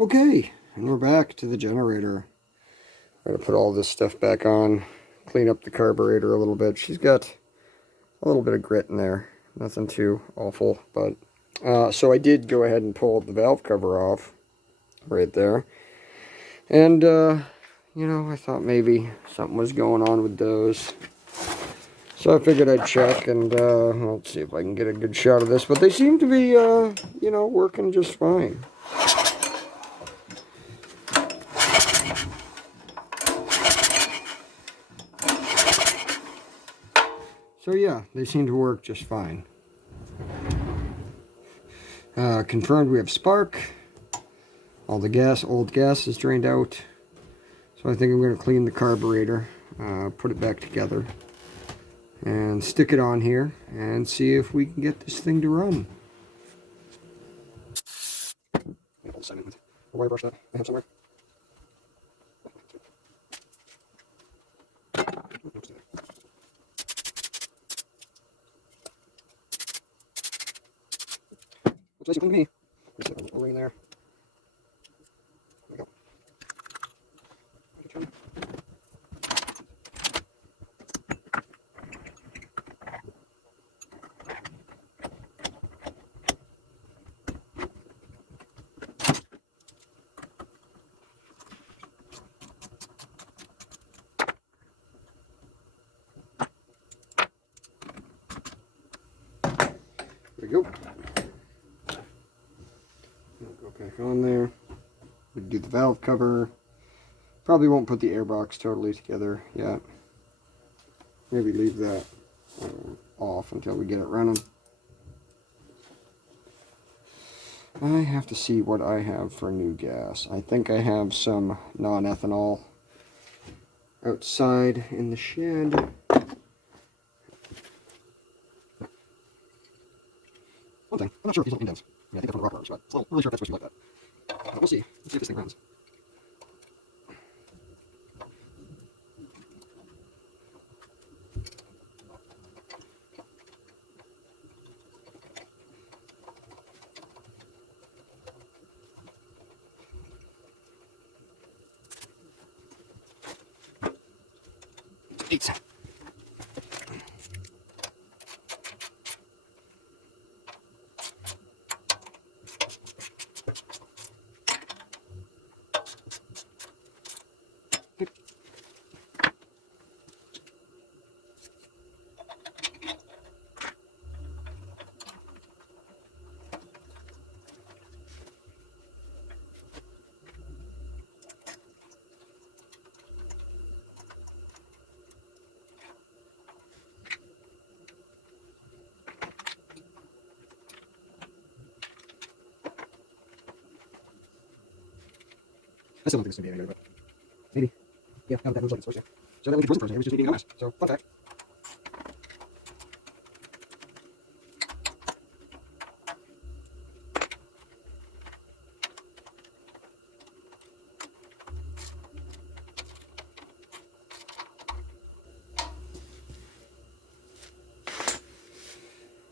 Okay, and we're back to the generator. I'm going to put all this stuff back on, clean up the carburetor a little bit. She's got a little bit of grit in there. Nothing too awful, but... so I did go ahead and pull the valve cover off right there. And, you know, I thought maybe something was going on with those. So I figured I'd check, and let's see if I can get a good shot of this. But they seem to be, you know, working just fine. So yeah, they seem to work just fine. Confirmed we have spark. All the gas, old gas is drained out. So I think I'm going to clean the carburetor, put it back together, and stick it on here and see if we can get this thing to run. Wire brush that I have somewhere. Looks nice and clean to me. Just put a little ring there. There we go. There we go. Go back on there. We do the valve cover. Probably won't put the airbox totally together yet. Maybe leave that off until we get it running. I have to see what I have for new gas. I think I have some non-ethanol outside in the shed. One thing, I'm not sure if these little indents. Yeah, I think they're from the rock rotors, but still, I'm not really sure if that's supposed to be like that. But we'll see. Let's see if this thing runs. Eight. I still don't think this is going to be any good, but maybe. Yeah, now that moves like it's supposed to. So that way it wasn't frozen, it was just me being honest. So, fun fact.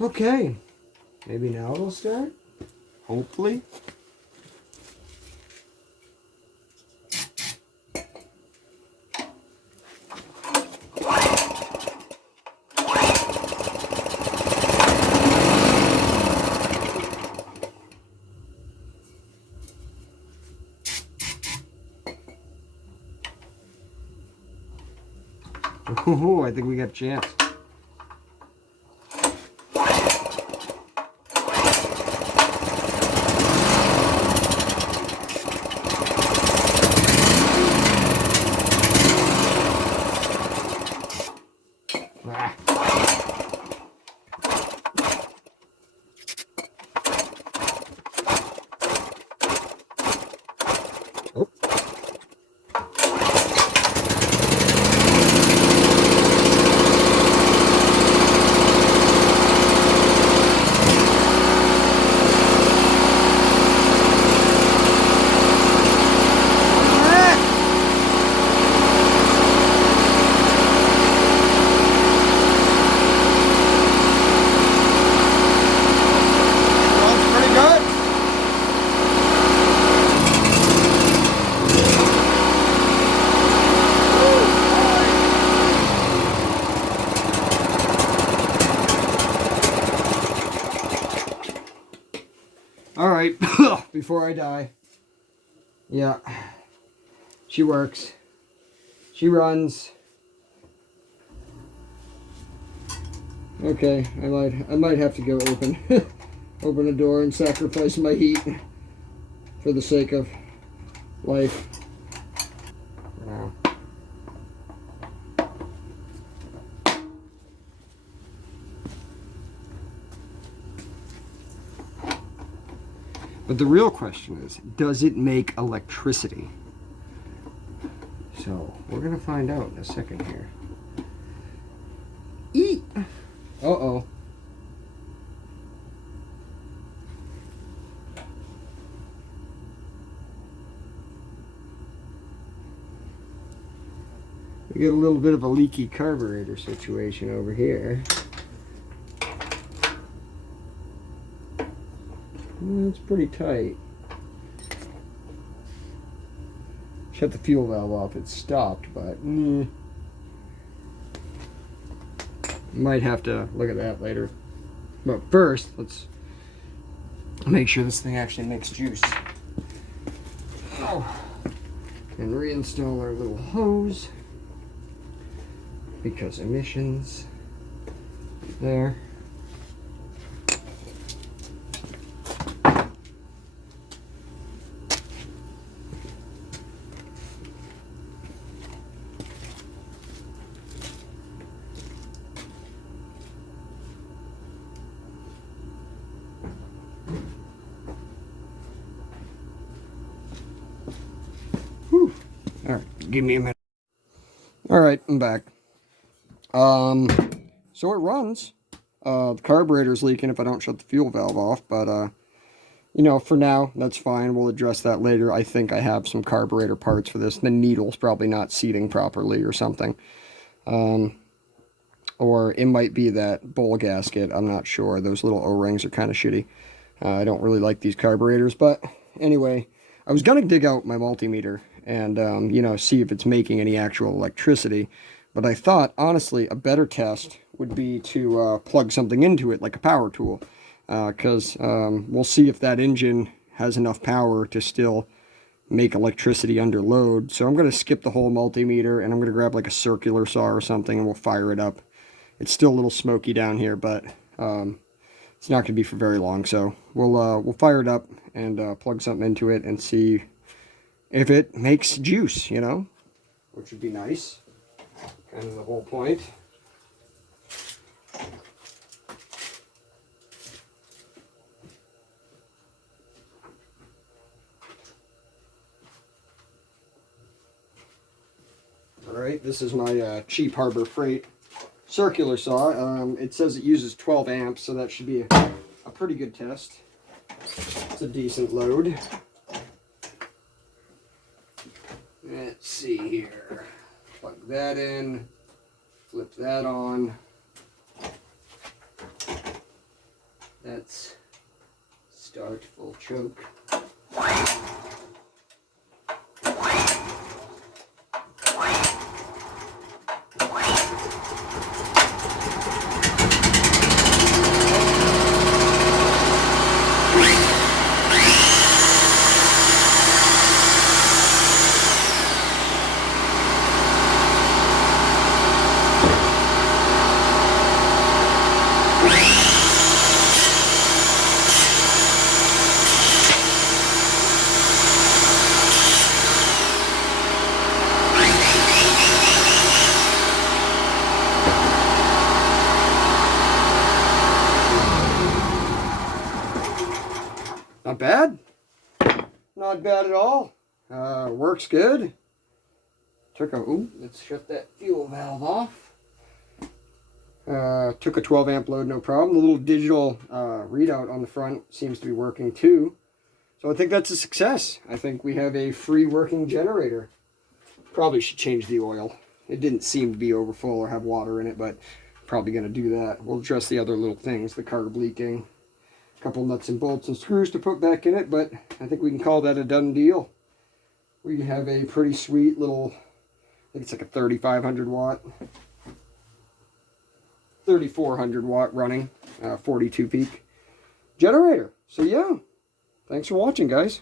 Okay, maybe now it'll start. Hopefully. Oh, I think we got a chance. Alright, before I die. Yeah. She works. She runs. Okay, I might have to go open open a door and sacrifice my heat for the sake of life. Wow. But the real question is, does it make electricity? So, we're going to find out in a second here. Eat! Uh-oh. We get a little bit of a leaky carburetor situation over here. It's pretty tight. Shut the fuel valve off, it stopped, but might have to look at that later. But first, let's make sure this thing actually makes juice. Oh. And reinstall our little hose, because emissions there. Whew. All right, give me a minute. All right, I'm back. So it runs. The carburetor's leaking if I don't shut the fuel valve off, but you know, for now, that's fine. We'll address that later. I think I have some carburetor parts for this. The needle's probably not seating properly or something. Or it might be that bowl gasket. I'm not sure. Those little O-rings are kind of shitty. I don't really like these carburetors, but anyway, I was going to dig out my multimeter and, you know, see if it's making any actual electricity. But I thought, honestly, a better test would be to plug something into it, like a power tool. Because we'll see if that engine has enough power to still make electricity under load. So I'm going to skip the whole multimeter, and I'm going to grab like a circular saw or something, and we'll fire it up. It's still a little smoky down here, but it's not going to be for very long. So we'll fire it up and plug something into it and see if it makes juice, you know, which would be nice. Kind of the whole point. Alright, this is my cheap Harbor Freight circular saw. It says it uses 12 amps, so that should be a pretty good test. It's a decent load. Let's see here. Plug that in. Flip that on. That's start full choke. Not bad. Not bad at all. Works good. Let's shut that fuel valve off. Took a 12 amp load, no problem. The little digital readout on the front seems to be working too. So I think that's a success. I think we have a free working generator. Probably should change the oil. It didn't seem to be overfull or have water in it, but probably going to do that. We'll address the other little things, the carb leaking. Couple nuts and bolts and screws to put back in it, but I think we can call that a done deal. We have a pretty sweet little, I think it's like a 3,500 watt, 3,400 watt running, 42 peak generator. So yeah, thanks for watching, guys.